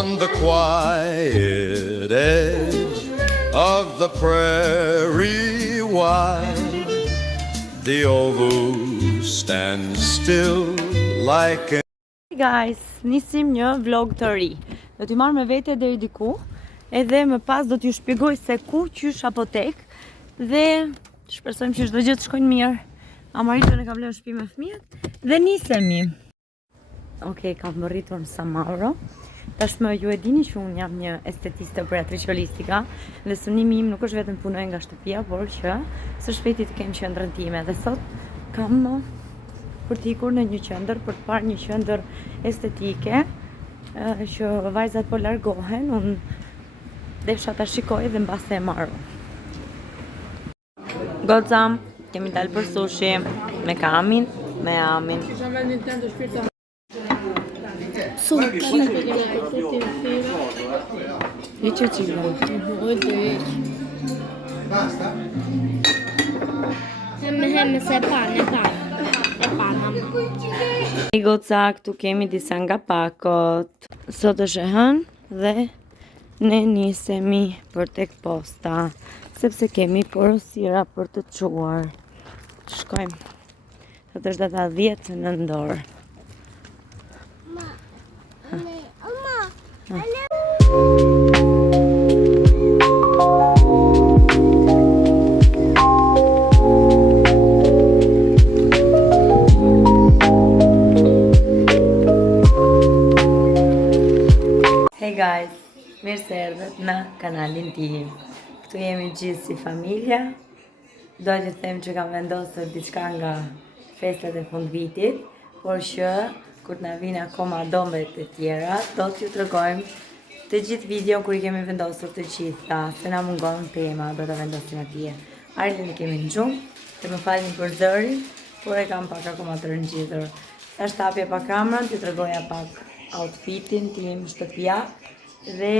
On the quiet edge of the prairie wide, the oval stands still like a... Hey guys, nisim një vlog të ri. Do t'ju marrë me vete deri diku, edhe më pas do t'ju shpjegoj se ku qysh apotek, dhe shpresojmë që çdo gjë të shkojnë mirë. Amaritën e kam lënë në shtëpi me fëmijët dhe nisemi. Okej, kam rritur në Samauro. Tashmë ju e dini që unë jam një estetiste operatrice holistika dhe synimi im nuk është vetëm punoj nga shtëpia, por që së shpejti të kem qendrën time. Dhe sot kam për t'ikur në një qendër për të parë një qendër estetike që vajzat po largohen, unë desha ta shikoj dhe mbas e marr. Goca, kemi dalë për sushi me Kamin, me Amin. E që cilë? Hemme se pane. I goca, këtu kemi disa nga pakot. Sot është e hënë dhe ne nisemi për tek posta, sepse kemi porosira për të çuar. Shkojmë. Sot është data 10 nëntor. Hey guys, mirë se erdhët në kanalin tim. Këtu jemi gjithë si familja. Do të them që kam vendosur diçka nga festat e fundvitit, por që kur na vinë akoma domet e tjera, do t'ju tregojmë të gjithë video kur i kemi vendosur të gjitha, se na mungon tema, do të vendosim atje. Arlin e kemi në gjumë, të më falni për zërin, por e kam pak akoma të rëngjitur. Tash tapja pak kamerën, t'ju tregoja pak outfitin tim shtëpia dhe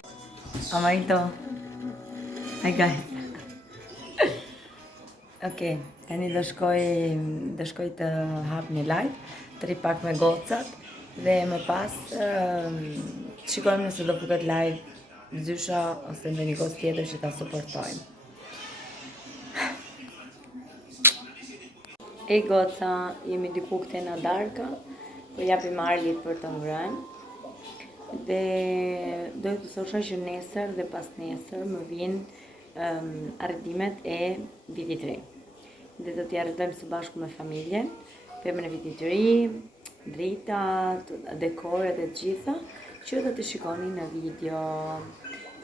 Amarito. Hi guys. Okej, tani do shkoj të hap një live, të ri pak me gocat dhe më pas shikojmë nëse do futet live Zysha ose ndonjë gocë tjetër që ta suportojmë. E goca, jemi diku këte në darka, po japim Arlit për të ngrënë. Dhe do të thosha që nesër dhe pas nesër më vinë arritimet e vitit të ri. Dhe do t'i arritojmë së bashku me familjen, femën e vitit të ri, dritat, dekoret e gjitha, që do të shikoni në video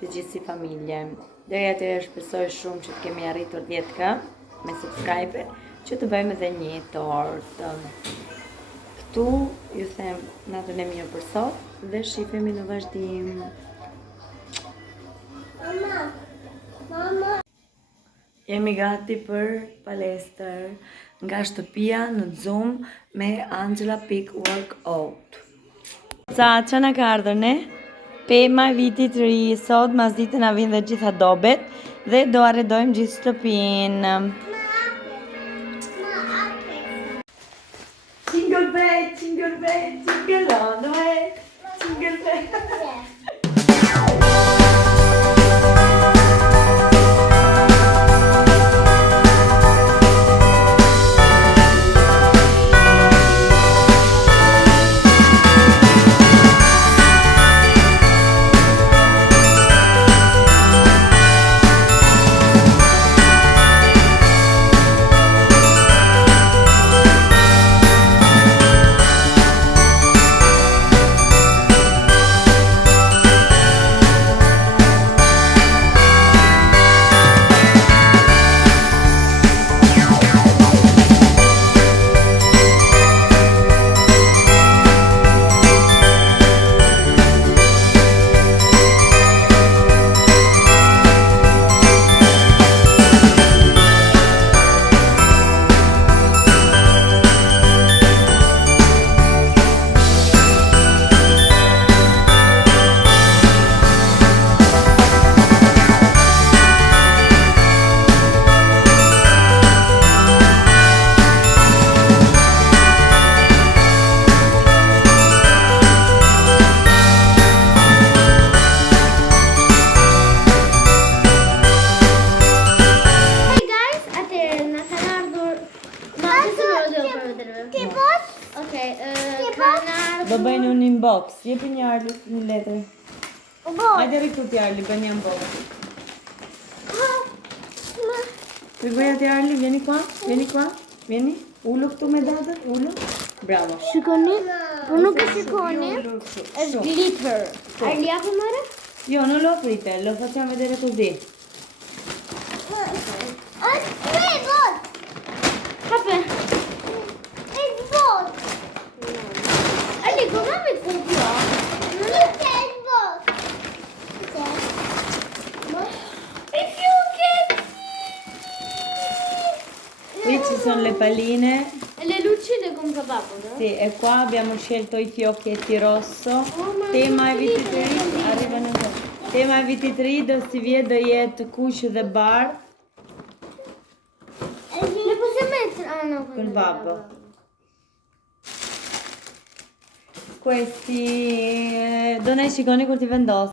të gjithë si familje. Deri atëherë shpresoj shumë që të kemi arritur 10k me subscribe, që të bëjmë edhe një tortë. Këtu ju them natën e mirë për sot dhe shifemi në vazhdim. Jemi gati për palestër nga shtëpia në Zoom me Angela Peak Workout. Ca që na ka ardhur ne? Pema e vitit të ri, sot mas ditë na vinë dhe gjitha dobet dhe do arredojmë gjithë shtëpinë. Jingle bell, jingle bell, jingle all the way, jingle bell. Okej, kanar. Do bëjnë un inbox. Jepi një Arli një letër. Hajde rri këtu ti Arli, bën një inbox. Tregoja ti Arli, vieni qua, vieni. Ullu këtu me datën, ullu. Bravo. Shikoni? Po nuk e shikoni? Ullu kështu. Është glitter. Arli apo mëre? Jo, non lo aprite, lo facciamo vedere così. Hape. Arli, come mi copiò? Qui ci sono le palline. E le lucine con papà, no? Sì, e qua abbiamo scelto i fiocchetti rosso. Tema e vititri, arrivano qua. Tema e vititri, do si vede jetë kush dhe bar. Le possiamo mettere? Ah no, Col babbo. Questi do ne shikoni kur ti vendos.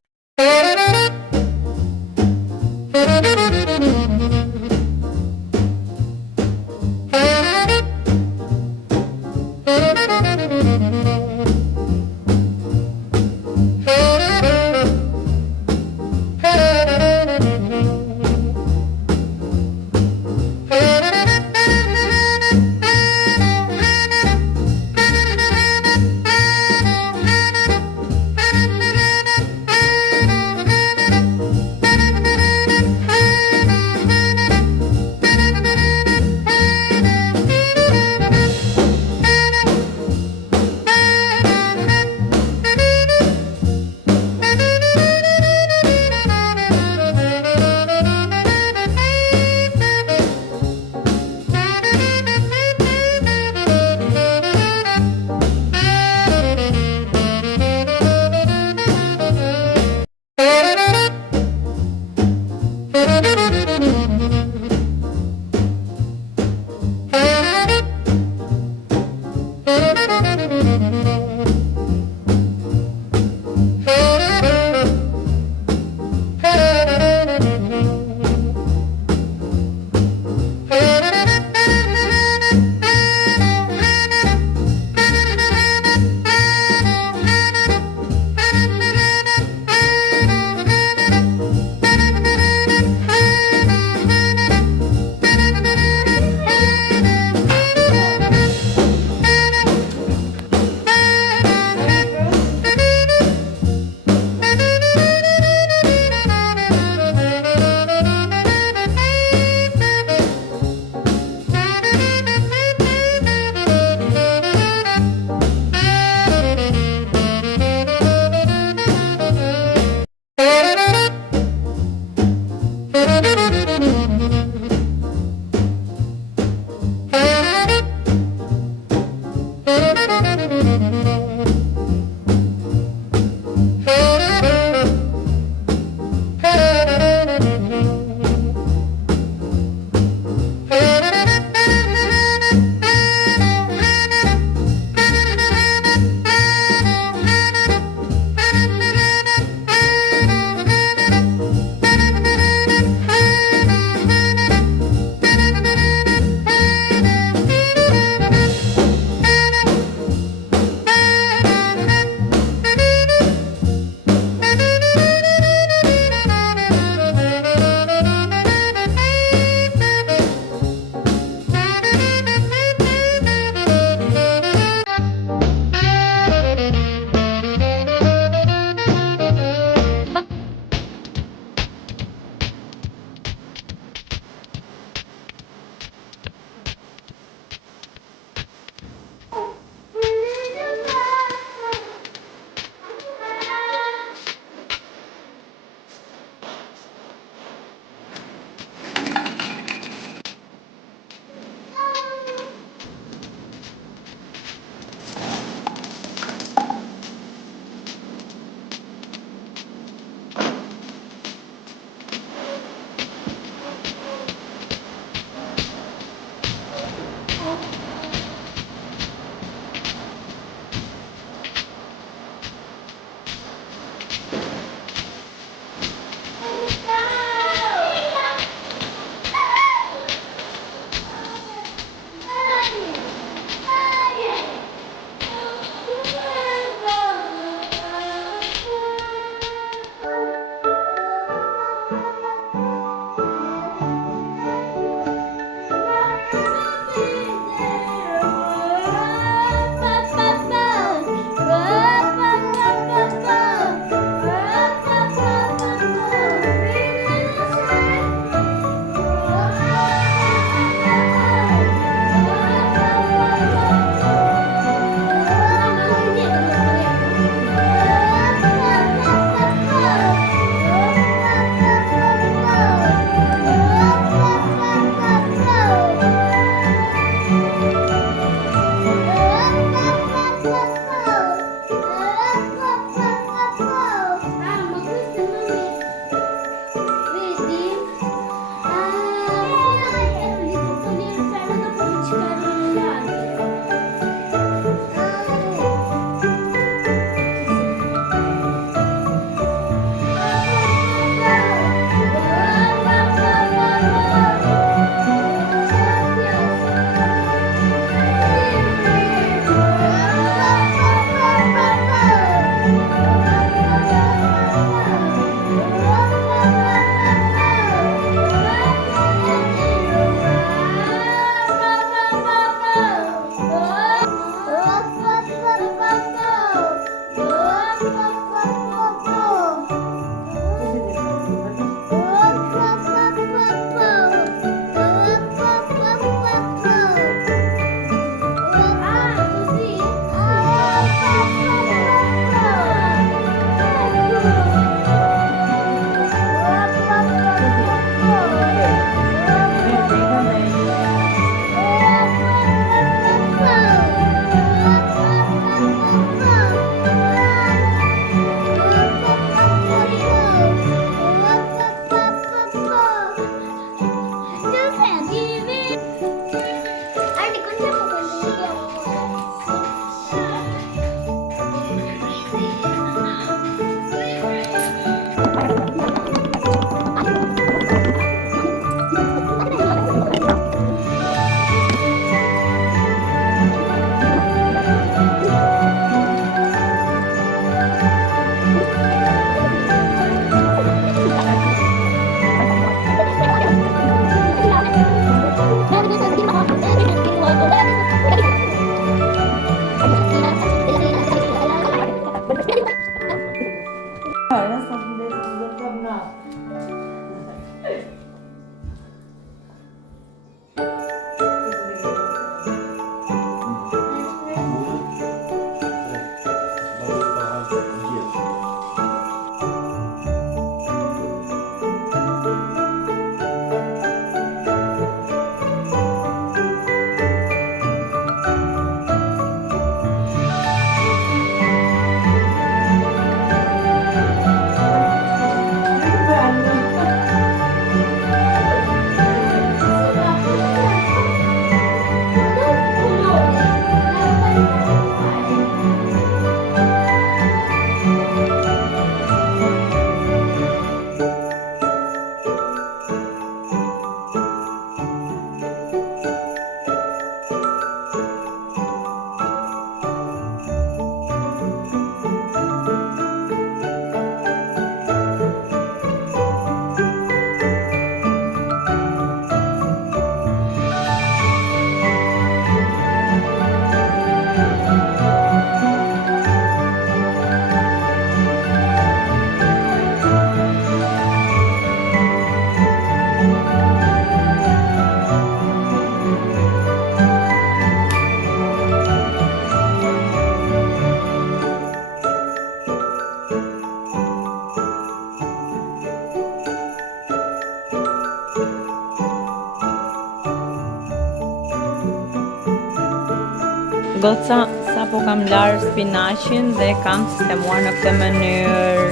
goca, sapo kam larë spinaqin dhe kam sistemuar në këtë mënyrë.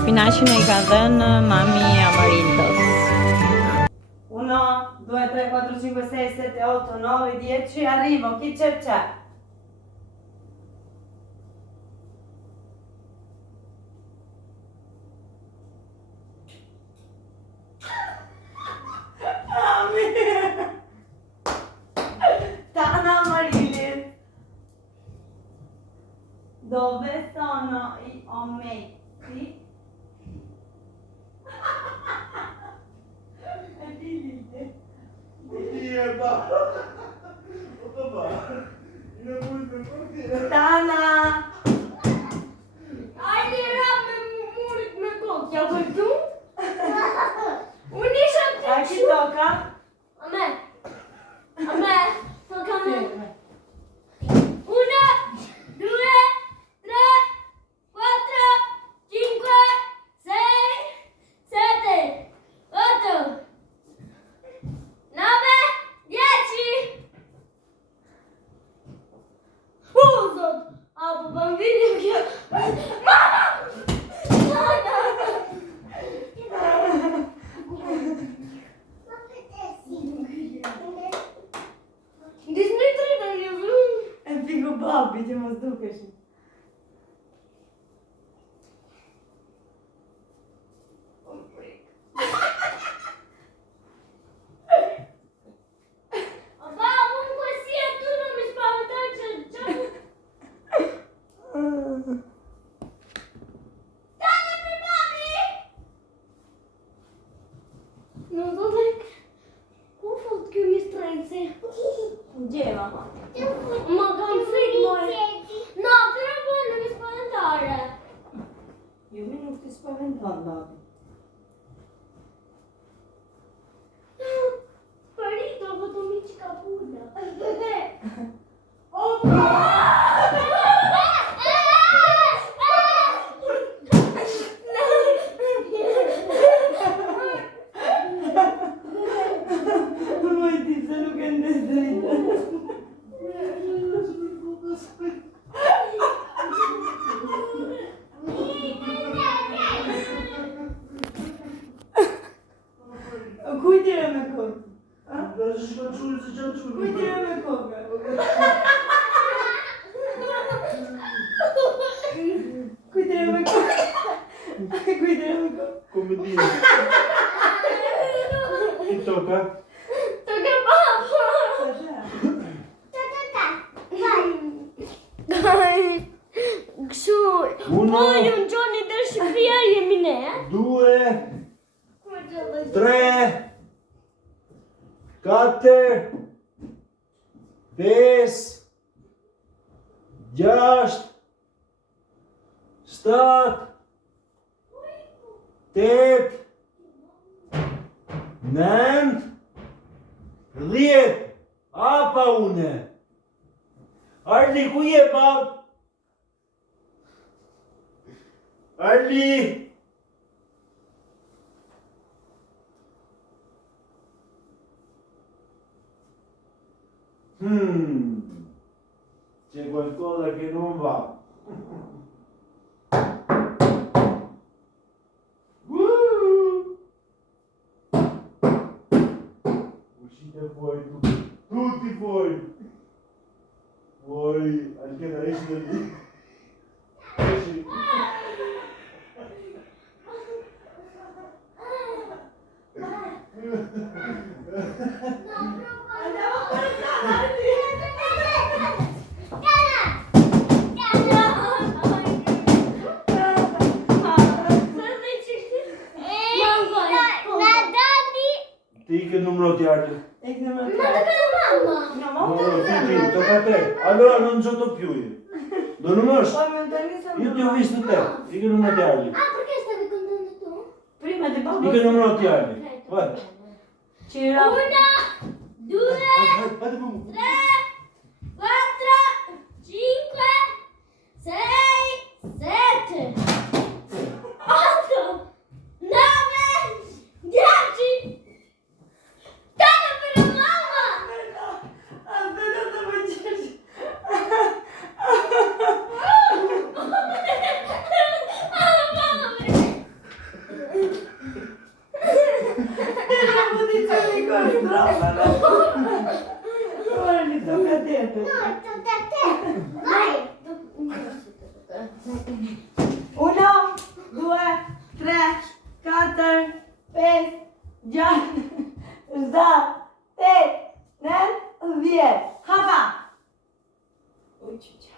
Spinaqin e I ka dhënë mami Amarintës. 1, 2, 3, 4, 5, 6, 7, 8, 9, 10, ci arrivo, chi c'è? Tana Marilis. Dove sono I ometti? Tana! Hajde me murit me kokë, ja vërdu? Unë isha të A chi tocca? Ame, toka me. 1, 2, 3, 4, 5, 6, 7, 8, 9, 10. Zot, apo bambini kjo. Mama! E figo babi që mos dukesh. Aba, unë po si aty në me spavëtar që Tane për babi! Në do dhe ku fot kjo mistrejci? Gje, mama. Ma kam frikë mojë. Na, përra po në me spavëtare. Jo, mi nuk ti spaventon, babi. Parito, vë të mi që ka pulla. Moj ti se nuk e ndes drejtë. Kujtire me kokë. Kujtire me kokë. Kujtire me kokë. Kujtire me kokë. Comodino. Chi tocca? Toka baba. Kështu, Uno. po ju në gjoni të Shqipëria jemi ne, 2, 3, 4, 5, 6, 7, 8, 9, 10. Apa une. Arli, ku je bab? Arli! C'è qualcosa che non va. Uscite fuori tutti fuori. Fuori, anche da esci da lì. Esci. Ti che numero ti hai? Ik numero Ma dove è mamma? No, No, Titi, tocca a te. Allora non gioco più io. Non conosci? Io ti ho visto te. Di che numero ti hai? Ah, perché stavi contando tu? Prima di Di babbo. che numero ti hai? Vai. C'era 1, 2, Vai, vai, vai. 3, 4, 5, 6, 7, 8, 9, 10. Tana per la mamma! Aspetta, devo Vai! 1, 2, 3, 4, 5, 6, 7, 8, 9, 10. Hapa! Oj, çuça.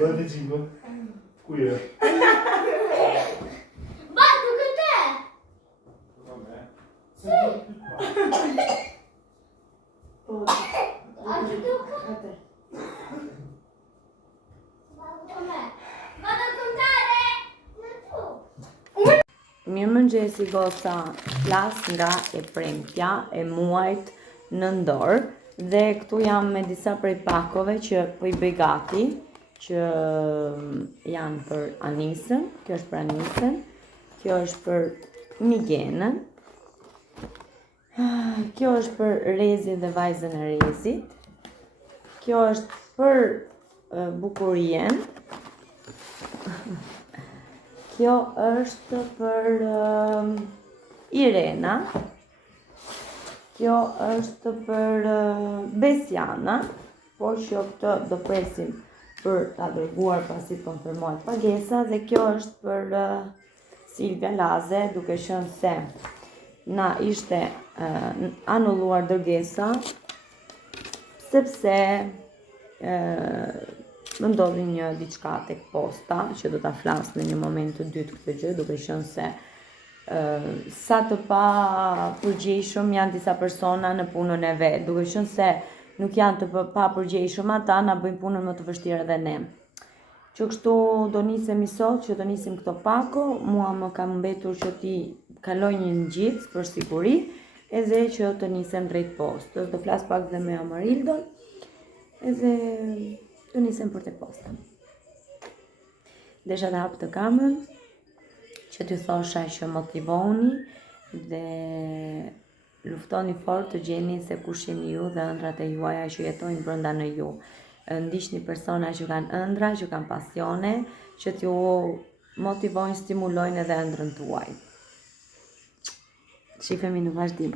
Bate 5. Qui è. Vai, tocca a te! Vabbè. Oggi tocca a te. Vado a me. Vado a contare! Ma tu! Mirëmëngjesi goca, flas nga e premtja e muajt nëndor dhe këtu jam me disa prej pakove që po I bëj gati, që janë për Anisën, kjo është për Anisën, kjo është për Migenën, kjo është për Rezin dhe vajzën e Rezit, kjo është për Bukurien, kjo është për Irena, kjo është për Besiana, por që këtë do presim për ta dërguar pasi të konfirmohet pagesa, dhe kjo është për Silvia Laze, duke qenë se na ishte anulluar dërgesa sepse më ndodhi një diçka tek posta që do ta flas në një moment të dytë këtë gjë, duke qenë se sa të pa përgjegjshëm janë disa persona në punën e vet, duke qenë se nuk janë të pa përgjegjshëm ata na bëjnë punën më të vështirë edhe ne. Që kështu do nisemi sot, që do nisim këto pako, mua më ka mbetur që ti kaloj një ngjitës për siguri, edhe që të nisem drejt postës. Do flas pak dhe me Amarildon, edhe do nisem për te posta. Desha të hap të kamën, që t'ju thosha që motivoni dhe luftoni fort të gjeni se kush jeni ju dhe ëndrat e juaja që jetojnë brenda në ju. Ndiqni persona që kanë ëndra, që kanë pasione, që t'ju motivojnë, stimulojnë edhe ëndrën tuaj. Shifemi në vazhdim.